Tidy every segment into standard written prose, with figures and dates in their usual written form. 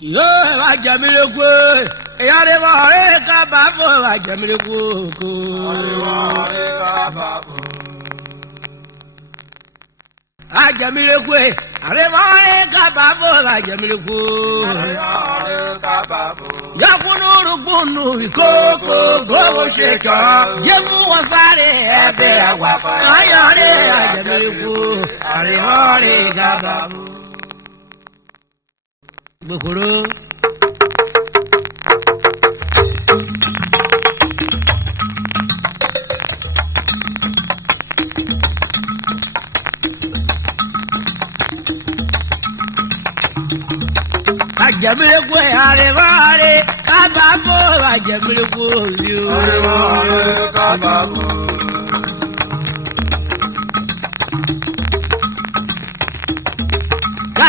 Yo, I jamiliku. Yare ware kababu, I jamiliku. I jamiliku. Are ware kababu, I jamiliku. Yakunuru bunu koko gogo sheka. Jemu wasare ebe agwafa. Ayare I jamiliku. Are ware kababu. Bukuru. Ajamileku arevare kababo ajamileku yo arevare kababo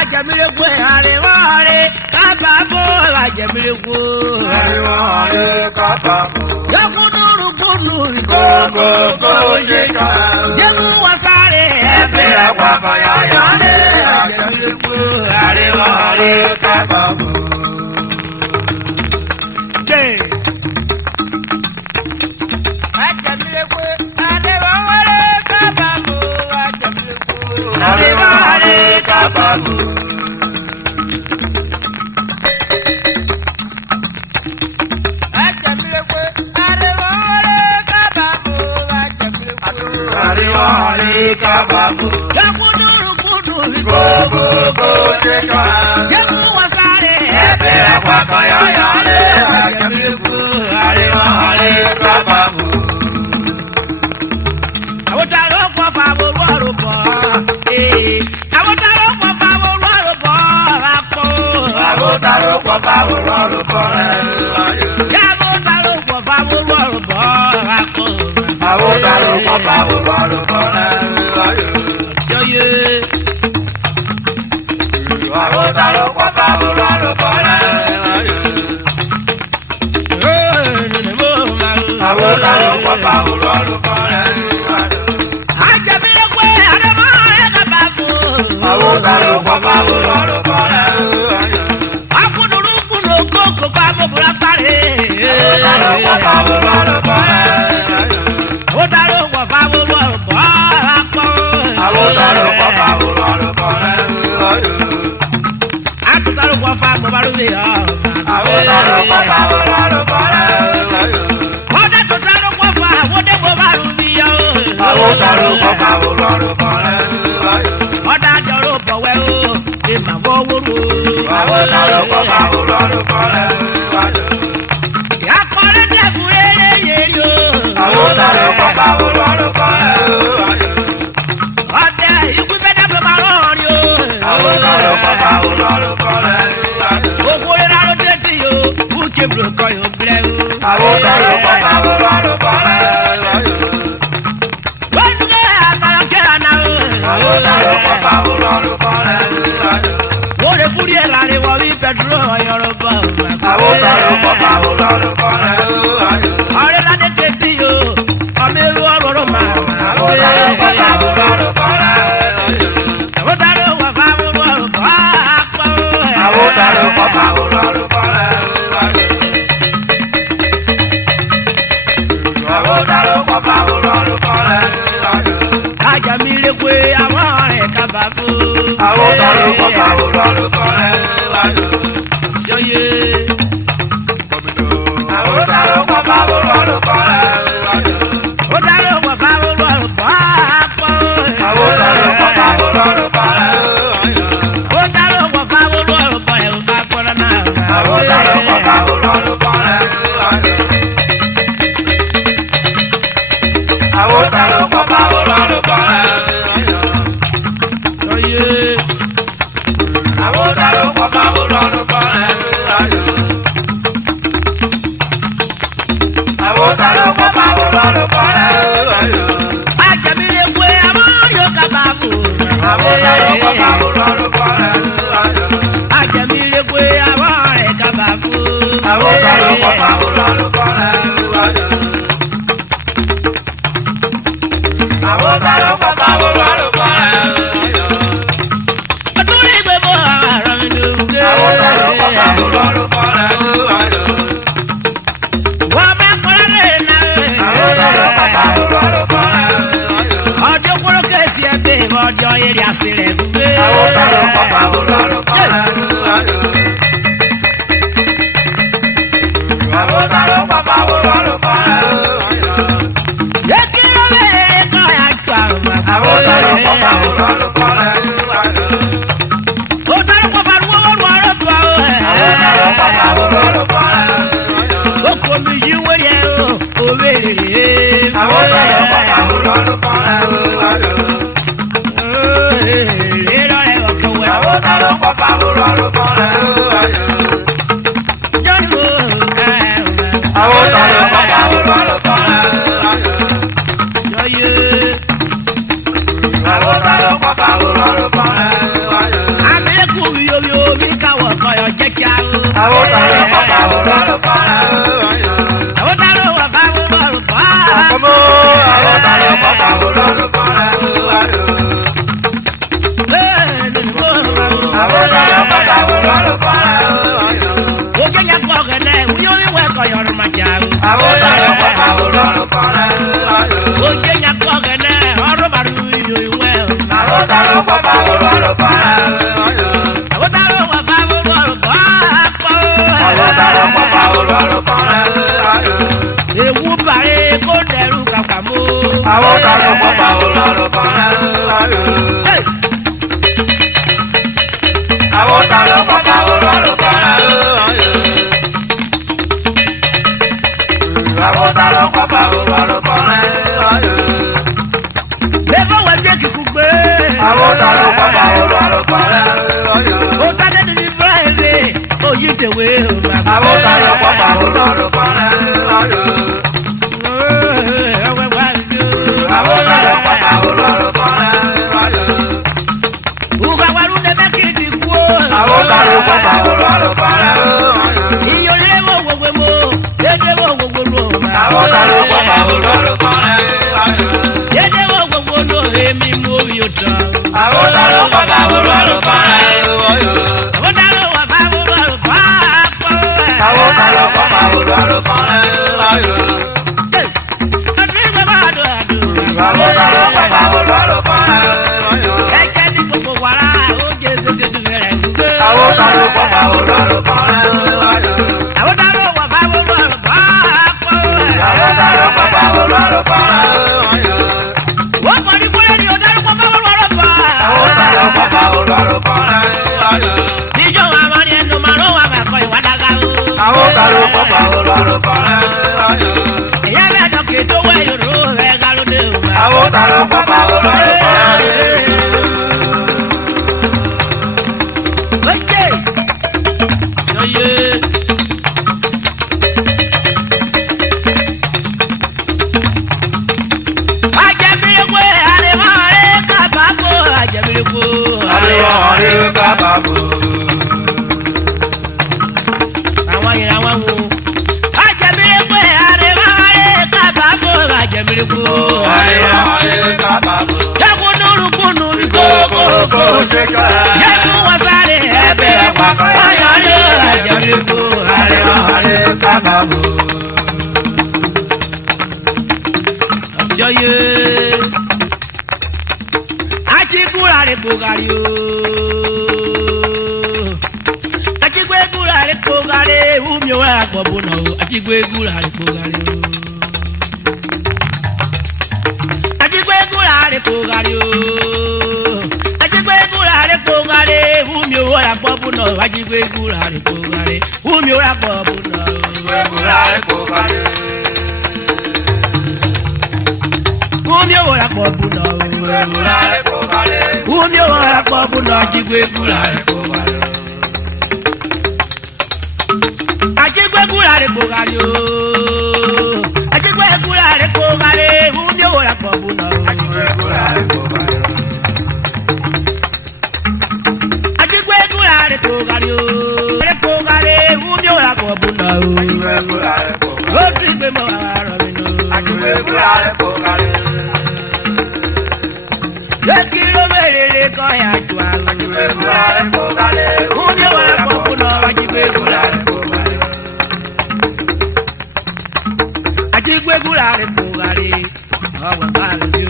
ajamileku arevare kababo ajamileku arevare kababo yakuduru kunu gogo jeka yemu wasare ebe agwaba ya ajamileku arevare kababo Arevare kababu. Arevare kababu. Yakuduru kuduru gogo jeka. Yamu wasare ebera kwaka ya yale. Arevare kababu. Awotaro kwa favor warupo. Awotaro kwa favor warupo. Awotaro kwa favor warupo. Awotaro kwa favor warupo. Awotaro kwa favor warupo. Yo ye. Awotaro kwa favor warupo. Awotaro kwa favor warupo. Awotaro kwa favor warupo. Akuduru kuno koko kwa mobula pare. Awotaro kwa favor warupo. Awotaro kwa favor warupo. Awotaro kwa favor warupo. Atutaro kwa favor warupo. Awotaro kwa favor warupo. Oda tutaro kwa favor warupo. Awotaro kwa favor warupo. Oda joro powe o, e ma foworo. Awotaro kwa favor warupo. Ya kore de burere yeyo. Awotaro kwa favor warupo. Oda iku beda blamaron yo. Awotaro kwa favor warupo. Okore raro tete yo, uke bloko yo ble. Awotaro kwa favor warupo. Wenuge akara kera o. Awotaro kwa favor warupo. Wore furie rare wo wi pedro Yoruba. Awotaro kwa favor warupo. Ore la de tete yo, amelu ororo ma. Awotaro kwa favor warupo. Awotaro kwa favor warupo. Awotaro kwa favor warupo. Awotaro kwa favor warupo. Ajamileku amore kababu. Awotaro kwa favor warupo. Yo ye. Awotaro kwa favor warupo. Awotaro kwa favor warupo. Awotaro kwa favor warupo. Awotaro kwa favor warupo. Awotaro kwa favor warupo. Awotaro kwa favor warupo. Yo ye. Awotaro kwa favor warupo. Awotaro kwa favor warupo. Ajamileku amoyo kababu. Awotaro kwa favor warupo. Ajamileku amore kababu. Awotaro kwa favor warupo. Awotaro kwa favor warupo. Adure gbebo ara mi. Awotaro kwa favor eri asire gbe. Awota lo papa ulolo para. Awota lo papa ulolo para. Ekiro mere ko ya twa ma. Awota lo papa ulolo para. Ota lo papa ulolo twa. Awota lo papa ulolo para. Oko mi yiwe ye o werere. Awota lo papa ulolo para. Awota lo papa ulolo para. Awota lo papa ulolo para. Awota lo papa ulolo para. Awota lo papa ulolo para. Awota lo papa ulolo para. Awota lo papa ulolo para. Awota lo papa ulolo para. Awota lo papa ulolo para. Awota lo papa ulolo para. Awota lo papa ulolo para. Ewu bare ko deru kakamo. Awota lo papa ulolo para. Awota lo papa ulolo para. Awota lo papa ulolo para. Never was get to cook. Awota lo papa ulolo para. Ota de ni Friday. Oh, you the way. Awota lo papa ulolo para. Awota lo papa ulolo para. Uga waru ne mekiti kuo. Awota lo papa ulolo para. Iyo lewo wogwemo. Dede wo wogwolo. Awota lo papa ulolo para. Dede wo wogwolo emi mo yota. Awota lo papa ulolo para. Awota lo papa ulolo para. Awota lo papa ulolo para. Awota lo papa ulolo para. Ekeni gbogbo wara o je se te du fere. Awota lo papa ulolo para. Awota lo papa ulolo para. Awota lo papa ulolo para. Wo mo ni kore ni o daru papa ulolo para. Awota lo papa ulolo para. Dijo amani eno maro wa ma ko iwadaga o. Awota lo papa ulolo para. Eya me do ke to we yo ro e galo de o. Awota lo papa ulolo para. Oye. Oye. Ajabire kwe are mare kabako ajabire ko. Are kababo. Àwọn yìí àwọn wo. Ajabire kwe are mare kabako ajabire ko. Are kababo. Jagun nuru kunu biko ko. Sheka. Jagun wasare ebe pako ayare ajabire ko. Are kababo. Joye. Achikura re kogari o. Achigwe gura re kogari umi o agbobo na o. Achigwe gura re kogari o. Achigwe gura re kogari o. Achigwe gura re kogari umi o agbobo na o. Achigwe gura re kogari umi o agbobo na o. Are kababo. Umi o agbobo na o. Umi o agbobo na achigwe gura re kogari. Achigwe gura re kogari o. Achigwe gura re kogari umi o agbobo na o. Achigwe gura re kogari o. Re kogari umi o agbobo na o. O trigbe mo ara mi no. Ekiro merere ko ya jwa. Umi o agbobo na achigwe gura re kogari. Achigwe gura re kogari. Awa kala si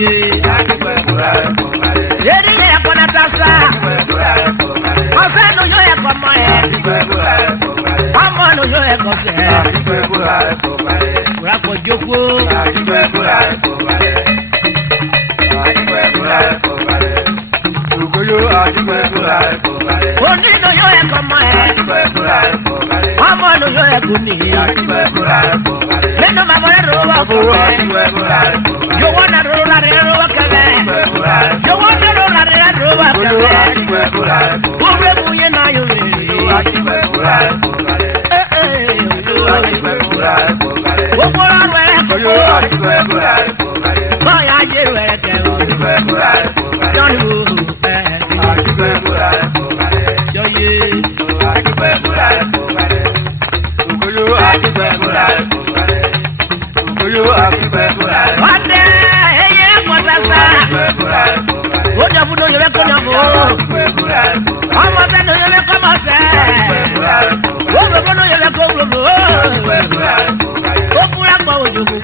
ye. Yeri ye kona tasa. Ose no yo ye komo ye. Amo no yo ye kose. Kura ko joko. Oni no yo ye komo ye. Amo no yo ye kuni. Leno mamore roba ko. Yo wanna rola roba kale. Yo wanna rola roba kale. Ube muye na yo me. Okora rwele ko. Boya ye rwele ke. Don't move. Yo ye. Ode eye modasa. Oja budo yebe konya bo. Ama se no yebe kama se. Obo bono yebe ko bo. Okura gba ojo bo.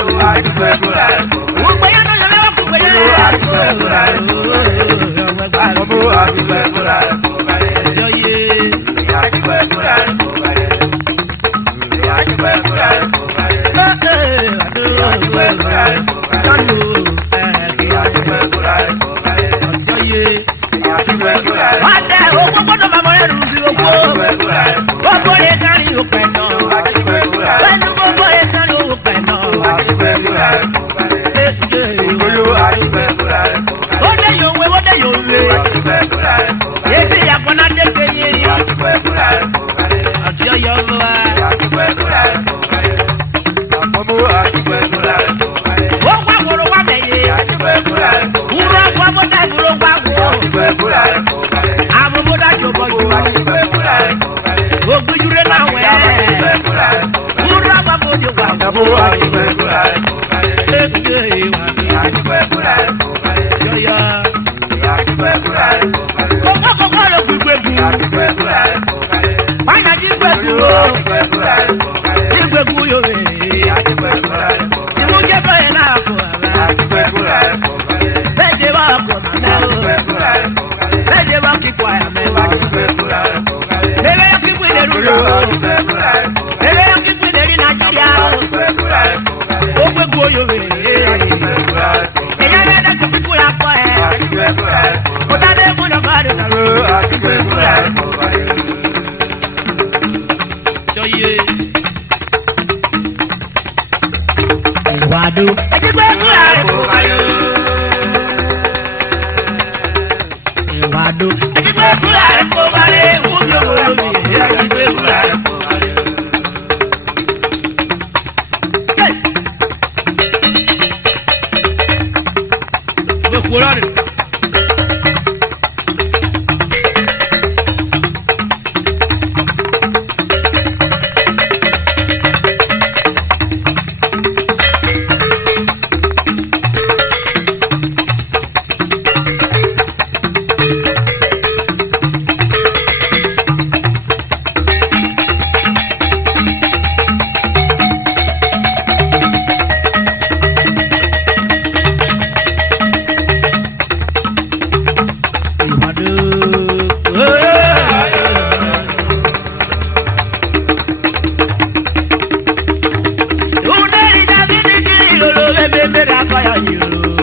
Ugbe ya no yebe ku gbe ya. Yo ye.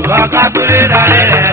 Baka kule dale.